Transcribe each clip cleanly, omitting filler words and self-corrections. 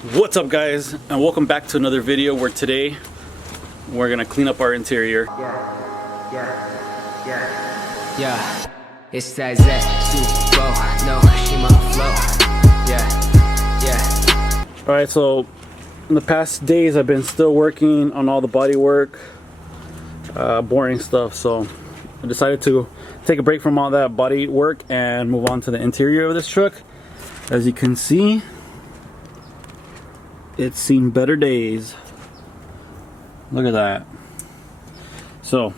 What's up, guys, and welcome back to another video where today we're gonna clean up our interior. Yeah, it's that Silverado, no Shima flow. Yeah. Alright, so in the past days I've been still working on all the body work, boring stuff, so I decided to take a break from all that body work and move on to the interior of this truck. As you can see, it's seen better days. Look at that. So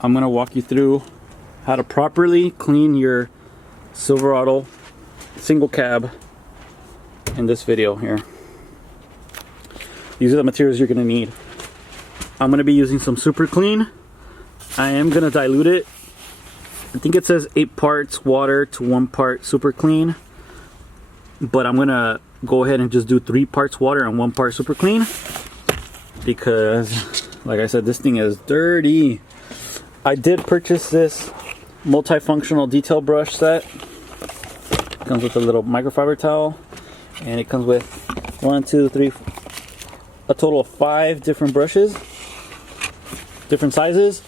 I'm gonna walk you through how to properly clean your Silverado single cab in this video here. These are the materials you're gonna need. I'm gonna be using some super clean. I am gonna dilute it. I think it says 8 parts water to 1 part super clean, but I'm gonna go ahead and just do 3 parts water and 1 part super clean because, like I said, this thing is dirty. I did purchase this multifunctional detail brush set. It comes with a little microfiber towel, and it comes with 1, 2, 3, a total of 5 different brushes, different sizes.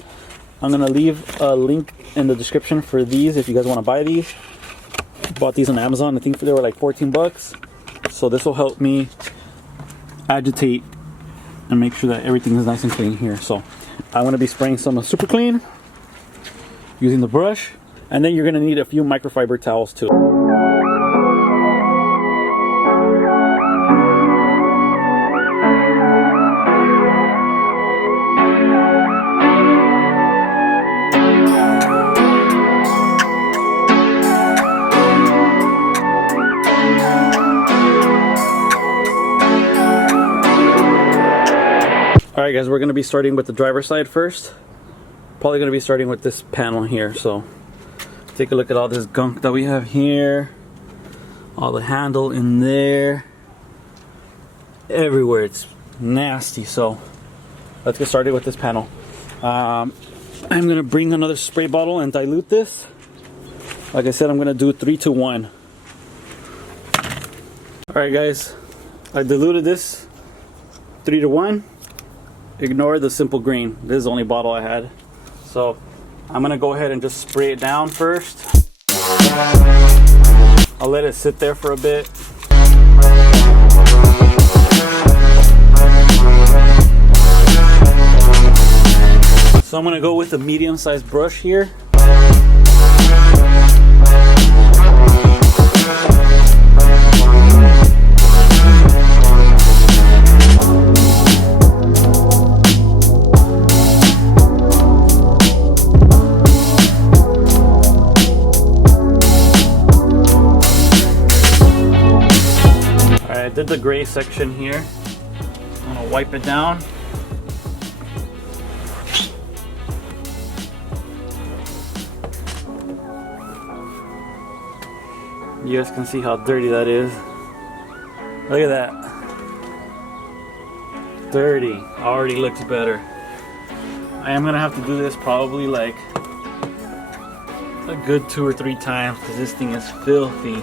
I'm gonna leave a link in the description for these if you guys want to buy these. Bought these on Amazon. I think they were like 14 bucks. So this will help me agitate and make sure that everything is nice and clean here. So I'm going to be spraying some super clean using the brush, and then you're going to need a few microfiber towels too. Alright guys, we're going to be starting with the driver's side first. Probably going to be starting with this panel here. So take a look at all this gunk that we have here. All the handle in there. Everywhere. It's nasty. So let's get started with this panel. I'm going to bring another spray bottle and dilute this. Like I said, I'm going to do 3 to 1. Alright guys, I diluted this 3 to 1. Ignore the simple green. This is the only bottle I had. So I'm gonna go ahead and just spray it down first. I'll let it sit there for a bit. So I'm gonna go with a medium-sized brush here. Did the gray section here. I'm gonna wipe it down. You guys can see how dirty that is. Look at that. Dirty. Already looks better. I am gonna have to do this probably like a good 2 or 3 times because this thing is filthy.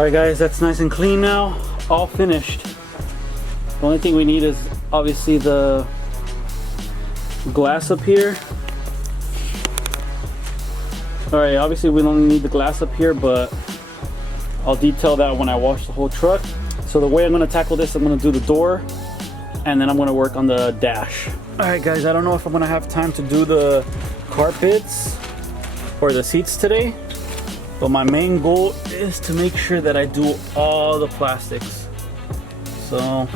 Alright guys, that's nice and clean now. All finished. The only thing we need is obviously the glass up here. Alright, obviously we don't need the glass up here, but I'll detail that when I wash the whole truck. So the way I'm going to tackle this, I'm going to do the door, and then I'm going to work on the dash. Alright guys, I don't know if I'm going to have time to do the carpets or the seats today, but my main goal is to make sure that I do all the plastics. So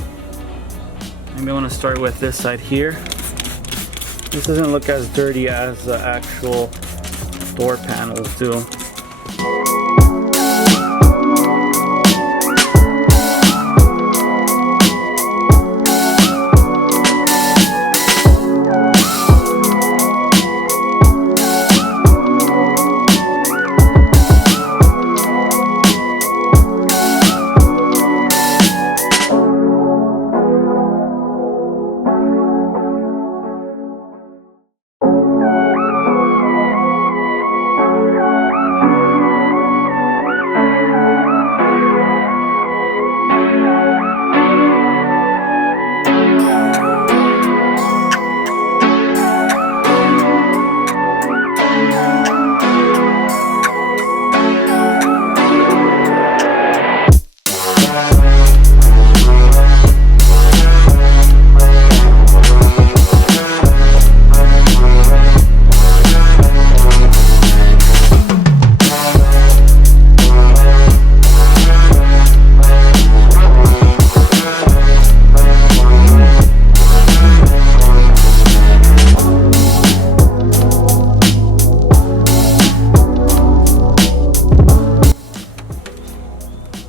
maybe I want to start with this side here. This doesn't look as dirty as the actual door panels do.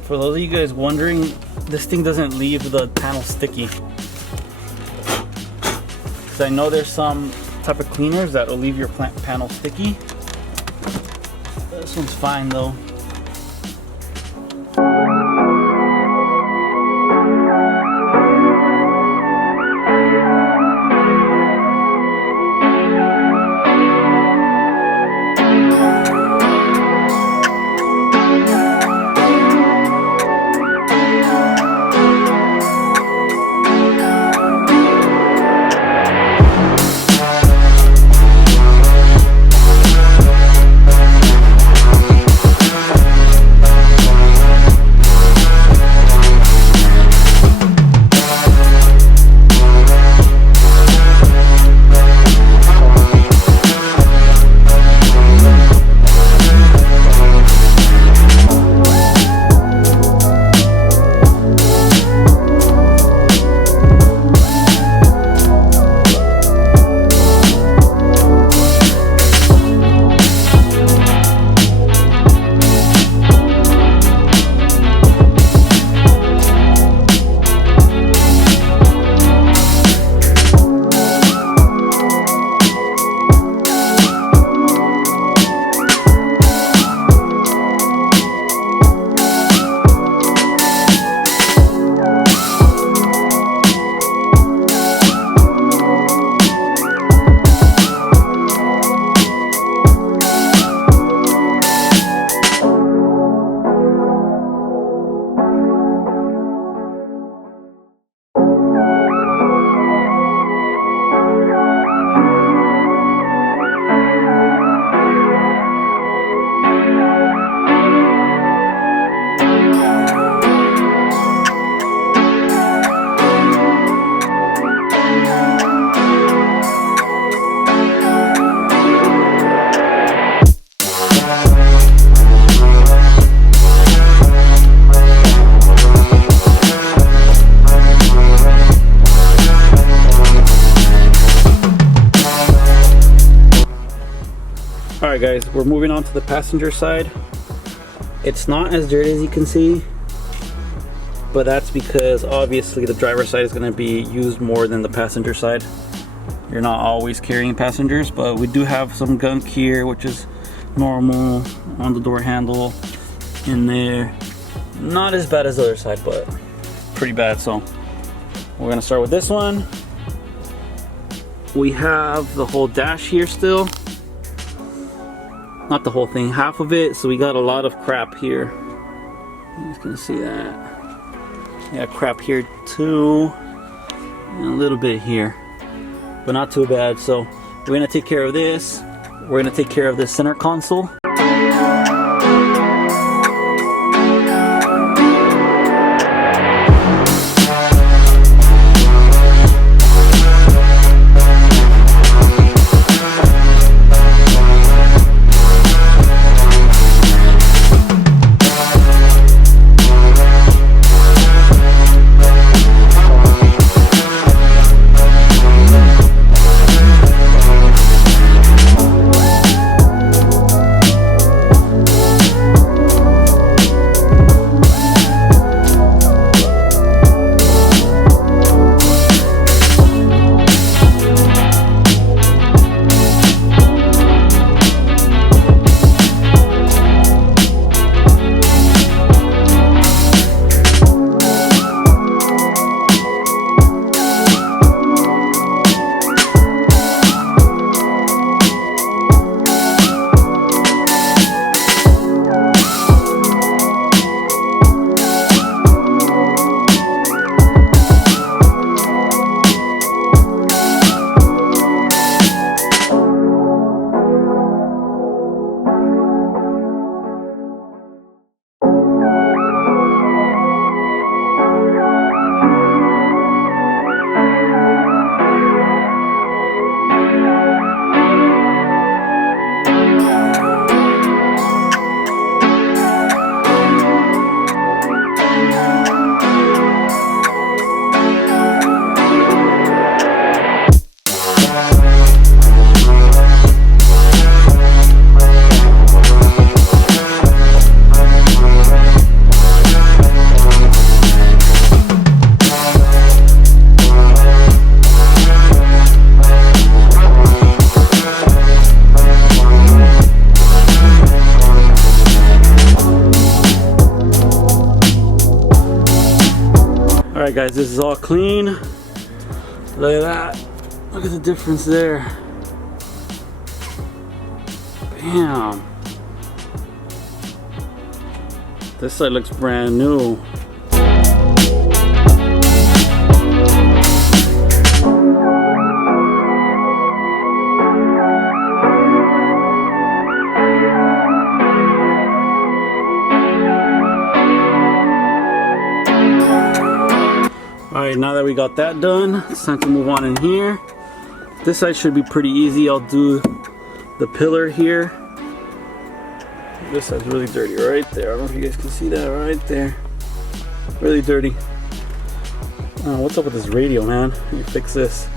For those of you guys wondering, this thing doesn't leave the panel sticky. Because I know there's some type of cleaners that will leave your panel sticky. This one's fine though. Alright guys, we're moving on to the passenger side. It's not as dirty as you can see, but that's because obviously the driver's side is going to be used more than the passenger side. You're not always carrying passengers, but we do have some gunk here, which is normal on the door handle in there. Not as bad as the other side, but pretty bad. So we're going to start with this one. We have the whole dash here still. Not the whole thing, half of it. So we got a lot of crap here. You guys can see that. Yeah, crap here too. And a little bit here. But not too bad. So we're gonna take care of this. We're gonna take care of this center console. Alright guys, this is all clean. Look at that. Look at the difference there. Bam. This side looks brand new. Alright, now that we got that done, it's time to move on in here. This side should be pretty easy. I'll do the pillar here. This side's really dirty right there. I don't know if you guys can see that right there. Really dirty. What's up with this radio, man? Let me fix this.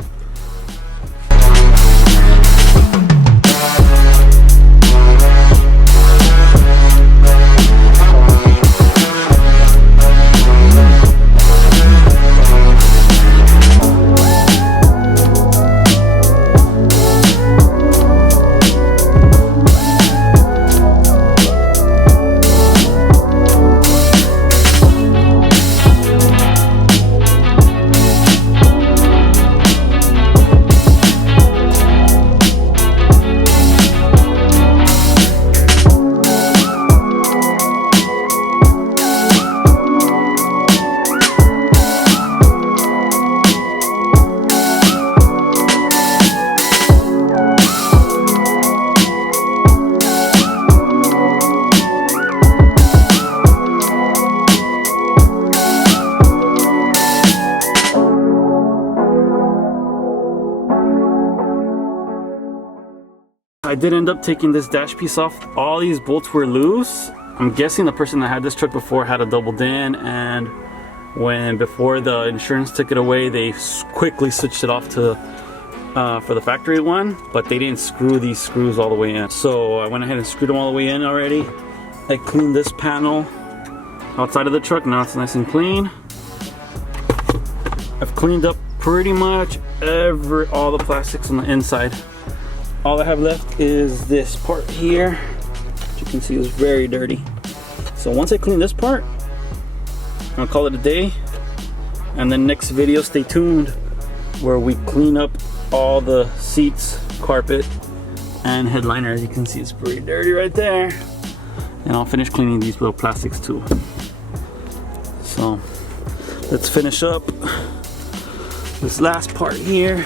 I did end up taking this dash piece off. All these bolts were loose. I'm guessing the person that had this truck before had a doubled in, and before the insurance took it away, they quickly switched it off to for the factory one, but they didn't screw these screws all the way in. So I went ahead and screwed them all the way in already. I cleaned this panel outside of the truck. Now it's nice and clean. I've cleaned up pretty much all the plastics on the inside. All I have left is this part here, which you can see is very dirty. So once I clean this part, I'll call it a day. And then next video, stay tuned, where we clean up all the seats, carpet, and headliner. As you can see, it's pretty dirty right there. And I'll finish cleaning these little plastics too. So let's finish up this last part here.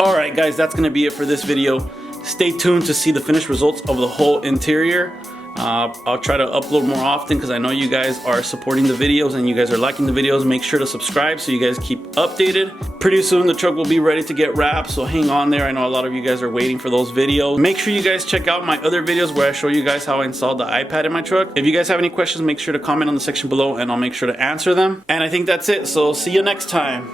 Alright guys, that's going to be it for this video. Stay tuned to see the finished results of the whole interior. I'll try to upload more often because I know you guys are supporting the videos and you guys are liking the videos. Make sure to subscribe so you guys keep updated. Pretty soon the truck will be ready to get wrapped, so hang on there. I know a lot of you guys are waiting for those videos. Make sure you guys check out my other videos where I show you guys how I installed the iPad in my truck. If you guys have any questions, make sure to comment on the section below and I'll make sure to answer them. And I think that's it, so see you next time.